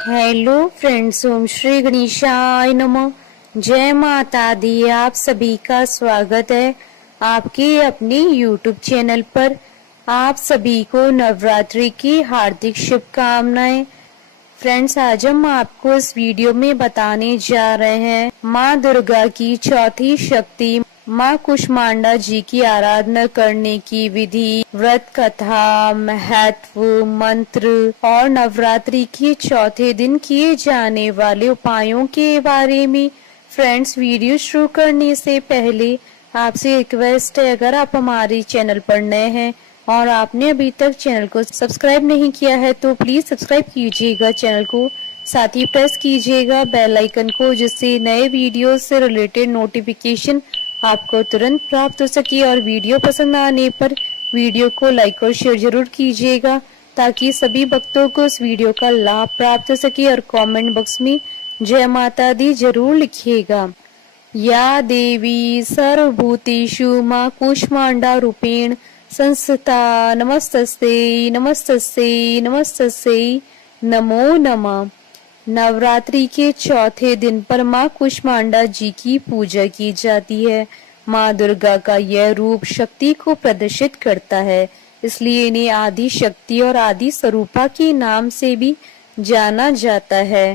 Hello friends, ओम श्री गणेशाय नमः। जय माता दी। आप सभी का स्वागत है आपके अपने यूट्यूब चैनल पर। आप सभी को नवरात्रि की हार्दिक शुभकामनाएं। फ्रेंड्स, आज हम आपको इस वीडियो में बताने जा रहे हैं माँ दुर्गा की चौथी शक्ति माँ कुष्मांडा जी की आराधना करने की विधि, व्रत कथा, महत्व, मंत्र और नवरात्रि के चौथे दिन किए जाने वाले उपायों के बारे में। फ्रेंड्स, वीडियो शुरू करने से पहले आपसे रिक्वेस्ट है, अगर आप हमारे चैनल पर नए हैं और आपने अभी तक चैनल को सब्सक्राइब नहीं किया है तो प्लीज सब्सक्राइब कीजिएगा चैनल को, साथ ही प्रेस कीजिएगा बेल आइकन को, जिससे नए वीडियो से रिलेटेड नोटिफिकेशन आपको तुरंत प्राप्त हो सके। और वीडियो पसंद आने पर वीडियो को लाइक और शेयर जरूर कीजिएगा ताकि सभी भक्तों को इस वीडियो का लाभ प्राप्त हो सके। और कमेंट बॉक्स में जय माता दी जरूर लिखिएगा। या देवी सर्वभूतेषु माँ कूष्मांडा रूपेण संस्थिता नमस्तस्यै नमस्तस्यै नमस्तस्यै नमो नमः। नवरात्रि के चौथे दिन पर माँ कुष्मांडा जी की पूजा की जाती है। माँ दुर्गा का यह रूप शक्ति को प्रदर्शित करता है, इसलिए इन्हें आदि शक्ति और आदि स्वरूपा के नाम से भी जाना जाता है।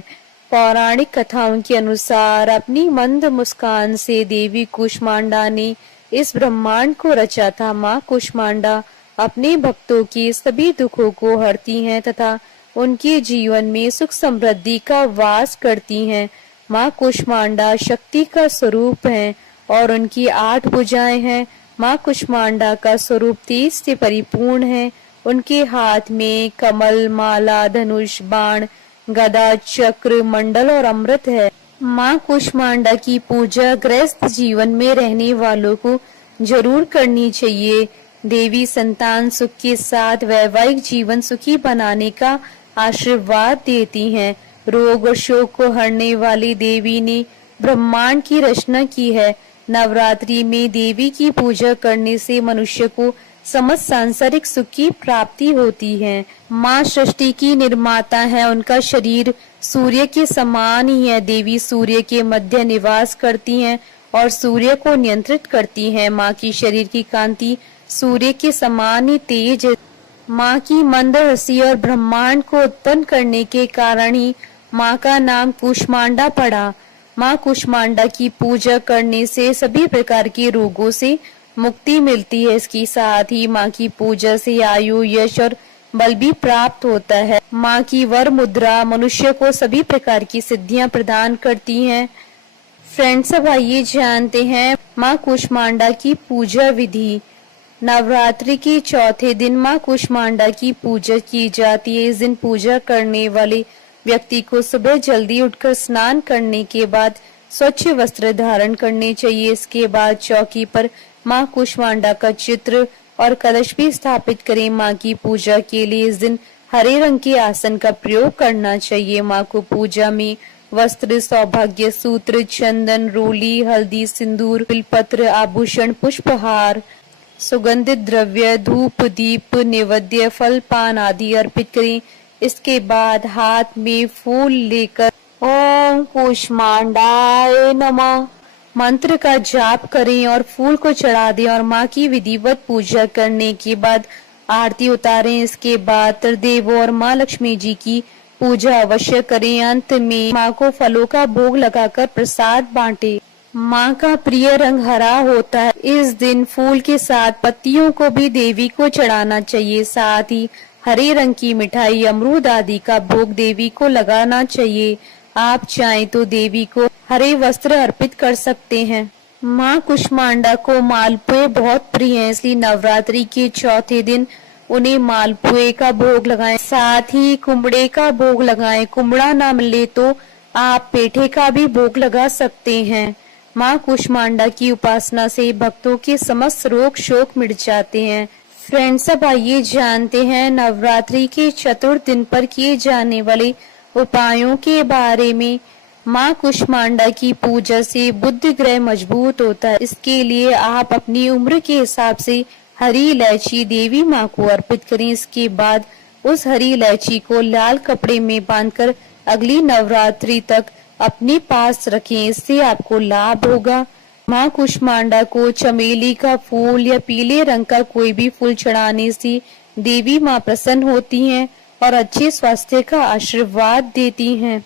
पौराणिक कथाओं के अनुसार अपनी मंद मुस्कान से देवी कुष्मांडा ने इस ब्रह्मांड को रचा था। माँ कुष्मांडा अपने भक्तों के सभी दुखों को हरती हैं तथा उनके जीवन में सुख समृद्धि का वास करती हैं। माँ कुष्मांडा शक्ति का स्वरूप है और उनकी 8 भुजाएं हैं। माँ कुष्मांडा का स्वरूप तेज से परिपूर्ण है। उनके हाथ में कमल, माला, धनुष, बाण, गदा, चक्र, मंडल और अमृत है। माँ कुष्मांडा की पूजा गृहस्थ जीवन में रहने वालों को जरूर करनी चाहिए। देवी संतान सुख के साथ वैवाहिक जीवन सुखी बनाने का आशीर्वाद देती हैं। रोग और शोक को हरने वाली देवी ने ब्रह्मांड की रचना की है। नवरात्रि में देवी की पूजा करने से मनुष्य को समस्त सांसारिक सुख की प्राप्ति होती है। माँ सृष्टि की निर्माता है। उनका शरीर सूर्य के समान ही है। देवी सूर्य के मध्य निवास करती हैं और सूर्य को नियंत्रित करती हैं। माँ की शरीर की कांति सूर्य के समान ही तेज है। माँ की मंद हंसी और ब्रह्मांड को उत्पन्न करने के कारण ही माँ का नाम कुष्मांडा पड़ा। माँ कुष्मांडा की पूजा करने से सभी प्रकार के रोगों से मुक्ति मिलती है। इसके साथ ही माँ की पूजा से आयु, यश और बल भी प्राप्त होता है। माँ की वर मुद्रा मनुष्य को सभी प्रकार की सिद्धियां प्रदान करती हैं। फ्रेंड्स, अब आइए जानते हैं माँ कुष्मांडा की पूजा विधि। नवरात्रि के चौथे दिन माँ कुष्मांडा की पूजा की जाती है। इस दिन पूजा करने वाले व्यक्ति को सुबह जल्दी उठकर स्नान करने के बाद स्वच्छ वस्त्र धारण करने चाहिए। इसके बाद चौकी पर माँ कुष्मांडा का चित्र और कलश भी स्थापित करें। माँ की पूजा के लिए इस दिन हरे रंग के आसन का प्रयोग करना चाहिए। माँ को पूजा में वस्त्र, सौभाग्य सूत्र, चंदन, रोली, हल्दी, सिंदूर, बिलपत्र, आभूषण, पुष्पहार, सुगंधित द्रव्य, धूप, दीप, नैवेद्य, फल, पान आदि अर्पित करें। इसके बाद हाथ में फूल लेकर ओम कुष्मांडाय नमः मंत्र का जाप करें और फूल को चढ़ा दें और माँ की विधिवत पूजा करने के बाद आरती उतारें। इसके बाद त्रिदेव और माँ लक्ष्मी जी की पूजा अवश्य करें। अंत में माँ को फलों का भोग लगाकर प्रसाद बांटे। माँ का प्रिय रंग हरा होता है। इस दिन फूल के साथ पत्तियों को भी देवी को चढ़ाना चाहिए। साथ ही हरे रंग की मिठाई, अमरूद आदि का भोग देवी को लगाना चाहिए। आप चाहें तो देवी को हरे वस्त्र अर्पित कर सकते हैं। माँ कुष्मांडा को मालपुए बहुत प्रिय हैं, इसलिए नवरात्रि के चौथे दिन उन्हें मालपुए का भोग लगाएं। साथ ही कुमड़े का भोग लगाएं। कुमड़ा ना मिले तो आप पेठे का भी भोग लगा सकते हैं। माँ कुष्मांडा की उपासना से भक्तों के समस्त रोग शोक मिट जाते हैं। फ्रेंड्स, अब आइए जानते हैं नवरात्रि के चतुर्थ दिन पर किए जाने वाले उपायों के बारे में। माँ कुष्मांडा की पूजा से बुद्धि ग्रह मजबूत होता है। इसके लिए आप अपनी उम्र के हिसाब से हरी इलायची देवी माँ को अर्पित करें। इसके बाद उस हरी इलायची को लाल कपड़े में बांधकर अगली नवरात्रि तक अपने पास रखें, इससे आपको लाभ होगा। माँ कुष्मांडा को चमेली का फूल या पीले रंग का कोई भी फूल चढ़ाने से देवी माँ प्रसन्न होती हैं और अच्छे स्वास्थ्य का आशीर्वाद देती हैं।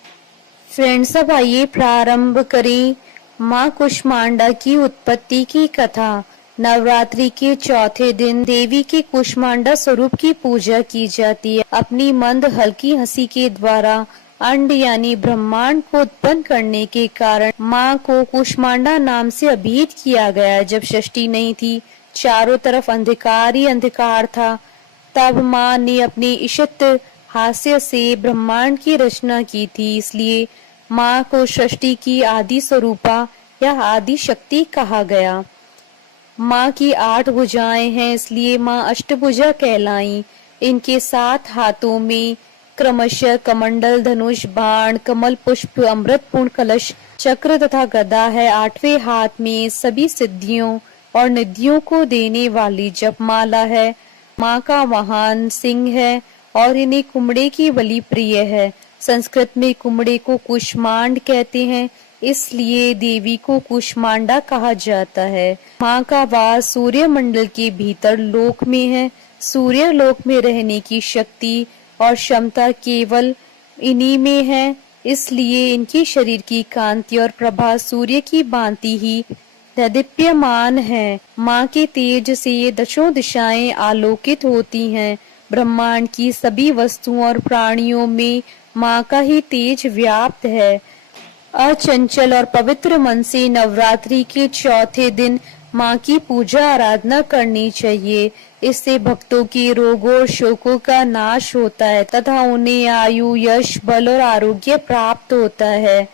फ्रेंड्स, अब आइए प्रारंभ करें माँ कुष्मांडा की उत्पत्ति की कथा। नवरात्रि के चौथे दिन देवी के कुष्मांडा स्वरूप की पूजा की जाती है। अपनी मंद हल्की हंसी के द्वारा अंड यानी ब्रह्मांड को उत्पन्न करने के कारण माँ को कुष्मांडा नाम से अभिहित किया गया। जब षष्ठी नहीं थी, चारों तरफ अंधकार ही अंधकार था, तब माँ ने अपने इष्ट हास्य से ब्रह्मांड की रचना की थी। इसलिए माँ को सृष्टि की आदि स्वरूपा या आदि शक्ति कहा गया। माँ की 8 भुजाएं हैं, इसलिए माँ अष्टभुजा कहलाई। इनके 7 हाथों में क्रमशः कमंडल, धनुष, बाण, कमल पुष्प, अमृतपूर्ण कलश, चक्र तथा गदा है। 8वें हाथ में सभी सिद्धियों और निधियों को देने वाली जपमाला है। माँ का वाहन सिंह है और इन्हें कुमड़े की बलि प्रिय है। संस्कृत में कुमड़े को कुष्मांड कहते हैं, इसलिए देवी को कुष्मांडा कहा जाता है। माँ का वास सूर्य मंडल के भीतर लोक में है। सूर्य लोक में रहने की शक्ति और क्षमता केवल इन्हीं में है, इसलिए इनकी शरीर की कांति और प्रभा सूर्य की भांति ही दैदीप्यमान है। माँ के तेज से ये दशों दिशाएं आलोकित होती हैं। ब्रह्मांड की सभी वस्तुओं और प्राणियों में माँ का ही तेज व्याप्त है। अचंचल और पवित्र मन से नवरात्रि के चौथे दिन माँ की पूजा आराधना करनी चाहिए। इससे भक्तों के रोगों और शोकों का नाश होता है तथा उन्हें आयु, यश, बल और आरोग्य प्राप्त होता है।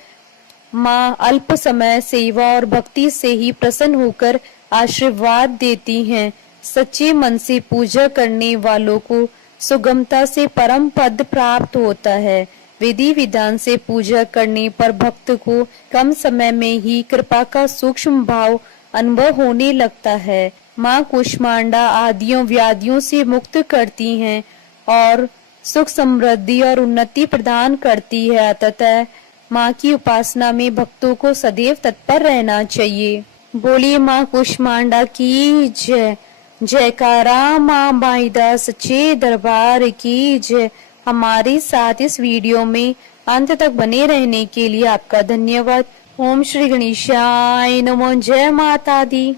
माँ अल्प समय सेवा और भक्ति से ही प्रसन्न होकर आशीर्वाद देती हैं। सच्चे मन से पूजा करने वालों को सुगमता से परम पद प्राप्त होता है। विधि विधान से पूजा करने पर भक्त को कम समय में ही कृपा का सूक्ष्म भाव अनुभव होने लगता है। माँ कुष्मांडा आदियों व्याधियों से मुक्त करती हैं और सुख, समृद्धि और उन्नति प्रदान करती है। अतः माँ की उपासना में भक्तों को सदैव तत्पर रहना चाहिए। बोलिए माँ कुष्मांडा की जय। जयकारा माँ बाईदा सच्चे दरबार की जय। हमारे साथ इस वीडियो में अंत तक बने रहने के लिए आपका धन्यवाद। ओम श्री गणेशाय नमः। जय माता दी।